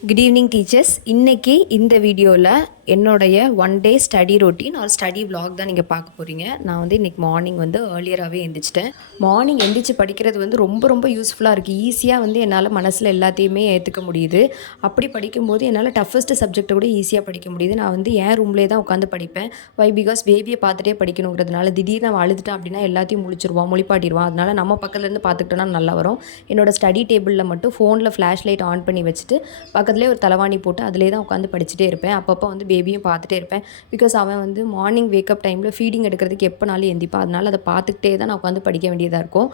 Good evening teachers. இன்றைக்கி இந்த வீடியோவில் என்னுடைய ஒன் டே ஸ்டடி ரொட்டீன் ஒரு ஸ்டடி விலாக் தான் நீங்கள் பார்க்க போகிறீங்க. நான் வந்து இன்றைக்கி மார்னிங் வந்து ஏர்லியராகவே எழுந்திரிச்சிட்டேன். மார்னிங் எழுந்திரிச்சு படிக்கிறது வந்து ரொம்ப யூஸ்ஃபுல்லாக இருக்குது. ஈஸியாக வந்து என்னால் மனசில் எல்லாத்தையுமே ஏற்றுக்க முடியுது. அப்படி படிக்கும்போது என்னால் டஃபஸ்ட்டு சப்ஜெக்டை கூட ஈஸியாக படிக்க முடியுது. நான் வந்து என் ரூம்லேயே தான் உட்காந்து படிப்பேன். பிகாஸ் பேபியை பார்த்துட்டே படிக்கணுங்கிறதுனால திடீர்னு அவன் அழுதுட்டான் அப்படின்னா எல்லாத்தையும் முழிப்பாட்டிடுவான். அதனால் நம்ம பக்கத்துலேருந்து பார்த்துக்கிட்டோன்னா நல்லா வரும். என்னோடய ஸ்டடி டேபிளில் மட்டும் ஃபோனில் ஃப்ளாஷ் லைட் ஆன் பண்ணி வச்சுட்டு பக்கத்துலேயே ஒரு தலைவாணி போட்டு அதிலே தான் உட்காந்து படிச்சுட்டே இருப்பேன். அப்பப்போ வந்து பேபியும் பார்த்துட்டே இருப்பேன். பிகாஸ் அவன் வந்து மார்னிங் வேக்கப் டைமில் ஃபீடிங் எடுக்கிறதுக்கு எப்போனாலும் எந்திப்பான். அதனால் அதை பார்த்துக்கிட்டே தான் நான் உட்காந்து படிக்க வேண்டியதாக இருக்கும்.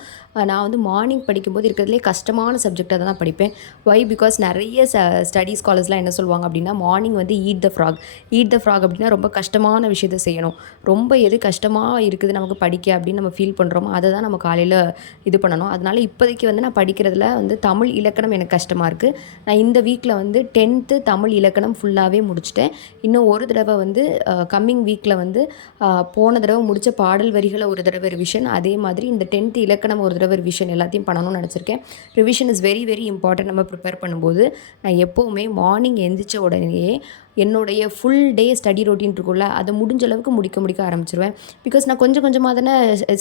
நான் வந்து மார்னிங் படிக்கும்போது இருக்கிறதுலே கஷ்டமான சப்ஜெக்டாக தான் படிப்பேன். பிகாஸ் நிறைய ஸ்டடி ஸ்காலர்ஸ்லாம் என்ன சொல்லுவாங்க அப்படின்னா, மார்னிங் வந்து ஈட் த ஃப்ராக் அப்படின்னா ரொம்ப கஷ்டமான விஷயத்தை செய்யணும். ரொம்ப எது கஷ்டமாக இருக்குது நமக்கு படிக்க அப்படின்னு நம்ம ஃபீல் பண்ணுறோமோ அதை தான் நம்ம காலையில் இது பண்ணணும். அதனால் இப்போதைக்கு வந்து நான் படிக்கிறதுல வந்து தமிழ் இலக்கணம் எனக்கு கஷ்டமாக இருக்குது. நான் இந்த வீக்கில் வந்து 10th தமிழ் இலக்கணம் ஃபுல்லாகவே முடிச்சிட்டேன். இன்னும் ஒரு தடவை வந்து கம்மிங் வீக்கில் வந்து போன தடவை முடித்த பாடல் வரிகளை ஒரு தடவை ரிவிஷன், அதே மாதிரி இந்த 10th இலக்கணம் ஒரு தடவை ரிவிஷன் எல்லாத்தையும் பண்ணணும்னு நினச்சிருக்கேன். Revision is very important. நம்ம ப்ரிப்பேர் பண்ணும்போது நான் எப்போவுமே மார்னிங் எந்திரிச்ச உடனேயே என்னுடைய ஃபுல் டே ஸ்டடி ரொட்டீன் இருக்குல்ல, அதை முடிஞ்ச அளவுக்கு முடிக்க ஆரம்பிச்சிருவேன். பிகாஸ் நான் கொஞ்சம் கொஞ்சமாக தானே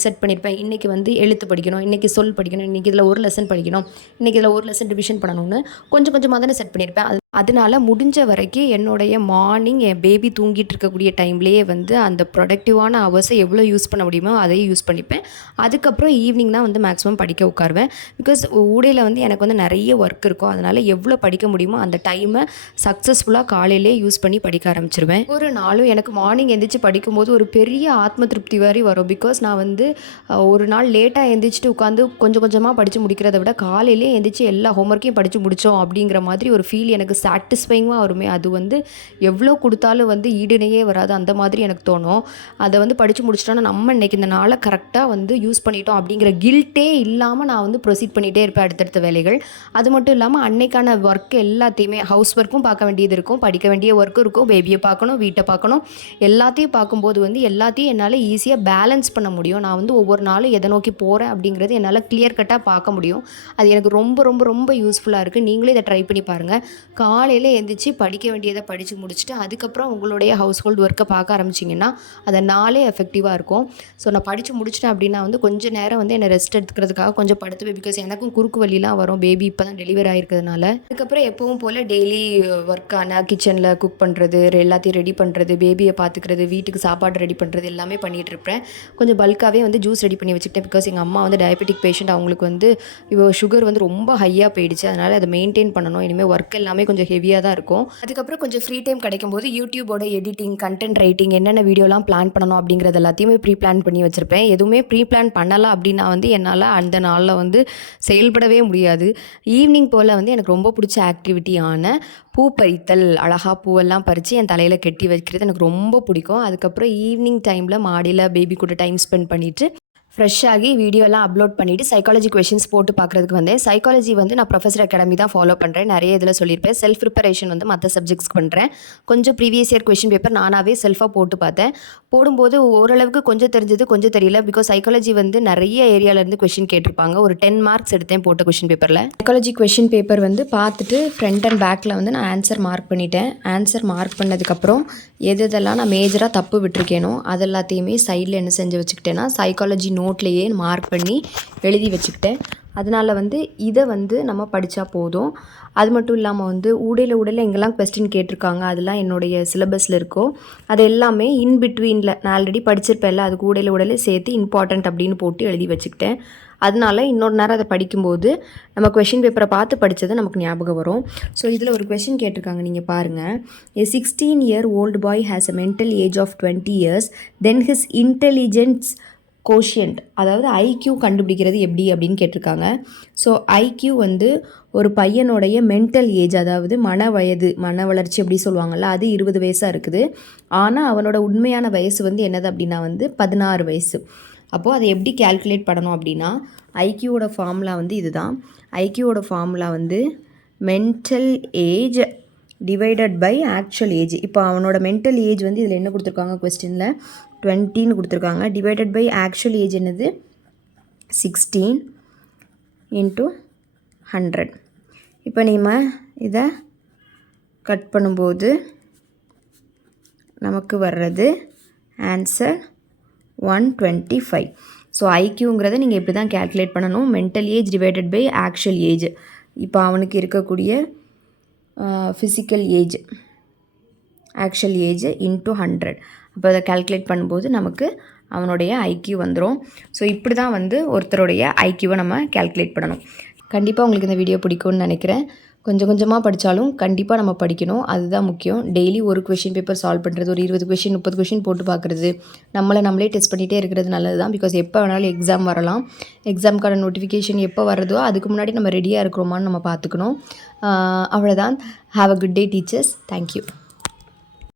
செட் பண்ணியிருப்பேன். இன்றைக்கி வந்து எழுத்து படிக்கணும், இன்றைக்கி சொல் படிக்கணும், இன்றைக்கி இதில் ஒரு லெசன் படிக்கணும், இன்றைக்கி இதில் ஒரு லெசன் ரிவிஷன் பண்ணணும்னு கொஞ்சம் கொஞ்சமாக தானே செட் பண்ணியிருப்பேன். அதனால் முடிஞ்ச வரைக்கும் என்னுடைய மார்னிங் என் பேபி தூங்கிட்டு இருக்கக்கூடிய டைம்லேயே வந்து அந்த ப்ரொடக்டிவான ஹவர்ஸை எவ்வளோ யூஸ் பண்ண முடியுமோ அதையும் யூஸ் பண்ணிப்பேன். அதுக்கப்புறம் ஈவினிங் தான் வந்து மேக்ஸிமம் படிக்க உட்காருவேன். பிகாஸ் ஊடையில் வந்து எனக்கு வந்து நிறைய ஒர்க் இருக்கும். அதனால் எவ்வளோ படிக்க முடியுமோ அந்த டைமை சக்ஸஸ்ஃபுல்லாக காலையிலே யூஸ் பண்ணி படிக்க ஆரம்பிச்சிருவேன். ஒரு நாளும் எனக்கு மார்னிங் எழுந்திரிச்சு படிக்கும்போது ஒரு பெரிய ஆத்ம திருப்தி வரை வரும். பிகாஸ் நான் வந்து ஒரு நாள் லேட்டாக எழுந்திரிச்சிட்டு உட்காந்து கொஞ்சம் கொஞ்சமாக படித்து முடிக்கிறத விட காலையிலே எழுந்திரிச்சு எல்லா ஹோம்ஒர்க்கையும் படித்து முடித்தோம் அப்படிங்கிற மாதிரி ஒரு ஃபீல் எனக்கு சாட்டிஸ்ஃபைங்காக வருமே. அது வந்து எவ்வளோ கொடுத்தாலும் வந்து ஈடுணையே வராது. அந்த மாதிரி எனக்கு தோணும். அதை வந்து படித்து முடிச்சிட்டோன்னா நம்ம இன்றைக்கி இந்த நாளை கரெக்டாக வந்து யூஸ் பண்ணிட்டோம் அப்படிங்கிற கில்ட்டே இல்லாமல் நான் வந்து ப்ரொசீட் பண்ணிகிட்டே இருப்பேன் அடுத்தடுத்த வேலைகள். அது மட்டும் இல்லாமல் அன்னைக்கான ஒர்க் எல்லாத்தையுமே ஹவுஸ் ஒர்க்கும் பார்க்க வேண்டியது இருக்கும், படிக்க வேண்டிய ஒர்க்கும் இருக்கும், பேபியை பார்க்கணும், வீட்டை பார்க்கணும். எல்லாத்தையும் பார்க்கும்போது வந்து எல்லாத்தையும் என்னால் ஈஸியாக பேலன்ஸ் பண்ண முடியும். நான் வந்து ஒவ்வொரு நாளும் எதை நோக்கி போகிறேன் அப்படிங்கிறது என்னால் கிளியர் கட்டாக பார்க்க முடியும். அது எனக்கு ரொம்ப யூஸ்ஃபுல்லாக இருக்குது. நீங்களே இதை ட்ரை பண்ணி பாருங்கள். காலையில் எழுந்திரிச்சு படிக்க வேண்டியதை படித்து முடிச்சுட்டு அதுக்கப்புறம் உங்களுடைய ஹவுஸ் ஹோல்டு ஒர்க்கை பார்க்க ஆரம்பிச்சிங்கன்னா அதை நாளே எஃபெக்டிவாக இருக்கும். ஸோ நான் படித்து முடிச்சிட்டேன் அப்படின்னா வந்து கொஞ்சம் நேரம் வந்து என்னை ரெஸ்ட் எடுத்துக்கிறதுக்காக கொஞ்சம் படுத்துவேன். பிகாஸ் எனக்கும் குறுக்கு வலிலாம் வரும் பேபி இப்போ தான் டெலிவரி ஆகிருக்கிறதுனால. அதுக்கப்புறம் எப்பவும் போல் டெய்லி ஒர்க்கான கிச்சனில் குக் பண்ணுறது, எல்லாத்தையும் ரெடி பண்ணுறது, பேபியை பார்த்துக்கிறது, வீட்டுக்கு சாப்பாடு ரெடி பண்ணுறது எல்லாமே பண்ணிகிட்டு இருப்பேன். கொஞ்சம் பல்காகவே வந்து ஜூஸ் ரெடி பண்ணி வச்சுக்கிட்டேன். பிகாஸ் எங்கள் அம்மா வந்து டயபெட்டிக் பேஷண்ட், அவங்களுக்கு வந்து சுகர் வந்து ரொம்ப ஹையாக போயிடுச்சு. அதனால் அதை மெயின்டைன் பண்ணணும். இனிமேல் ஒர்க் எல்லாமே கொஞ்சம் ஹெவியாக தான் இருக்கும். அதுக்கப்புறம் கொஞ்சம் ஃப்ரீ டைம் கிடைக்கும்போது யூடியூபோட எடிட்டிங், கண்டென்ட் ரைட்டிங், என்னென்ன வீடியோலாம் பிளான் பண்ணணும் அப்படிங்கிறது எல்லாத்தையுமே ப்ரீ பிளான் பண்ணி வச்சுருப்பேன். எதுவுமே ப்ரீ பிளான் பண்ணலாம் அப்படின்னா வந்து என்னால் அந்த நாளில் வந்து செயல்படவே முடியாது. ஈவினிங் போல் வந்து எனக்கு ரொம்ப பிடிச்ச ஆக்டிவிட்டியான பூ பறித்தல், அழகாக பூவெல்லாம் பறித்து என் தலையில் கட்டி வைக்கிறது எனக்கு ரொம்ப பிடிக்கும். அதுக்கப்புறம் ஈவினிங் டைமில் மாடியில் பேபி கூட டைம் ஸ்பெண்ட் பண்ணிவிட்டு ஃப்ரெஷ் ஆகி வீடியோலாம் அப்லோட் பண்ணிவிட்டு சைக்காலஜி கொஷின்ஸ் போட்டு பார்க்குறதுக்கு வந்தேன். சைக்காலஜி வந்து நான் ப்ரொஃபஸர் அகாடமி தான் ஃபாலோ பண்ணுறேன். நிறைய இதில் சொல்லியிருப்பேன். செல்ஃப் ப்ரிப்பரேஷன் வந்து மற்ற சப்ஜெக்ட்ஸ்க்கு பண்ணுறேன். கொஞ்சம் ப்ரீவியஸ் இயர் கொஷின் பேப்பர் நானாகவே செல்ஃபாக போட்டு பார்த்தேன். போடும்போது ஓரளவுக்கு கொஞ்சம் தெரிஞ்சது, கொஞ்சம் தெரியல. பிகாஸ் சைக்காலஜி வந்து நிறைய ஏரியாவிலேருந்து கொஷின் கேட்டிருப்பாங்க. ஒரு 10 மார்க்ஸ் எடுத்தேன் போட்ட கொஷின் பேப்பரில். சைக்காலஜி கொஷின் பேப்பர் வந்து பார்த்துட்டு ஃப்ரண்ட் அண்ட் பேக்கில் வந்து நான் ஆன்சர் மார்க் பண்ணிட்டேன். ஆன்சர் மார்க் பண்ணதுக்கப்புறம் எதெல்லாம் நான் மேஜராக தப்பு விட்டுருக்கேனோ அது எல்லாத்தையுமே சைடில் என்ன செஞ்சு வச்சுக்கிட்டேன்னா சைக்காலஜி நோட்லேயே மார்க் பண்ணி எழுதி வச்சுக்கிட்டேன். அதனால் வந்து இதை வந்து நம்ம படித்தா போதும். அது மட்டும் இல்லாமல் வந்து ஊடையில் எங்கெல்லாம் கொஸ்டின் கேட்டிருக்காங்க அதெல்லாம் என்னுடைய சிலபஸில் இருக்கோ அது எல்லாமே இன்பிட்வீனில் நான் ஆல்ரெடி படிச்சிருப்பேன்ல, அதுக்கு ஊடையில் சேர்த்து இம்பார்ட்டண்ட் அப்படின்னு போட்டு எழுதி வச்சுக்கிட்டேன். அதனால இன்னொரு நேரம் அதை படிக்கும்போது நம்ம கொஷின் பேப்பரை பார்த்து படித்தது நமக்கு ஞாபகம் வரும். ஸோ இதில் ஒரு கொஷின் கேட்டிருக்காங்க, நீங்கள் பாருங்கள். A 16-year-old boy has a mental age of 20 years, then his intelligence quotient, அதாவது ஐக்யூ கண்டுபிடிக்கிறது எப்படி அப்படின்னு கேட்டிருக்காங்க. ஸோ ஐக்யூ வந்து ஒரு பையனுடைய மென்டல் ஏஜ், அதாவது மன வளர்ச்சி அப்படி சொல்லுவாங்கள்ல, அது 20 வயசாக இருக்குது. ஆனால் அவனோட உண்மையான வயசு வந்து என்னது அப்படின்னா வந்து 16 வயசு. அப்போது அதை எப்படி கேல்குலேட் பண்ணணும் அப்படின்னா ஐக்யூவோட ஃபார்முலா வந்து இதுதான். ஐக்யூவோட ஃபார்முலா வந்து mental age divided by actual age. இப்போ அவனோட மென்டல் ஏஜ் வந்து இதில் என்ன கொடுத்துருக்காங்க, கொஸ்டினில் 20ன்னு கொடுத்துருக்காங்க. டிவைடட் பை ஆக்சுவல் ஏஜ் என்னது 16 × 100. இப்போ நம்ம இதை கட் பண்ணும்போது நமக்கு வர்றது ஆன்சர் 125. ஸோ ஐக்யூங்கிறத நீங்கள் இப்படி தான் கேல்குலேட் பண்ணணும். Mental age divided by actual age. இப்போ அவனுக்கு இருக்கக்கூடிய physical age actual age into 100. அப்போ அதை கால்குலேட் பண்ணும்போது நமக்கு அவனுடைய ஐக்யூ வந்துடும். ஸோ இப்படி தான் வந்து ஒருத்தருடைய ஐக்யூவை நம்ம கால்குலேட் பண்ணணும். கண்டிப்பாக உங்களுக்கு இந்த வீடியோ பிடிக்கும்னு நினைக்கிறேன். கொஞ்சம் கொஞ்சமாக படித்தாலும் கண்டிப்பாக நம்ம படிக்கணும், அதுதான் முக்கியம். டெய்லி ஒரு கொஷின் பேப்பர் சால்வ் பண்ணுறது, ஒரு 20 கொஷின் 30 கொஷின் போட்டு பார்க்குறது, நம்மளே டெஸ்ட் பண்ணிகிட்டே இருக்கிறது நல்லது தான். பிகாஸ் எப்போ வேணாலும் எக்ஸாம் வரலாம். எக்ஸாமுக்கான நோட்டிஃபிகேஷன் எப்போ வருதோ அதுக்கு முன்னாடி நம்ம ரெடியாக இருக்கிறோமான்னு நம்ம பார்த்துக்கணும். அவ்வளோதான். Have a good day teachers. Thank you.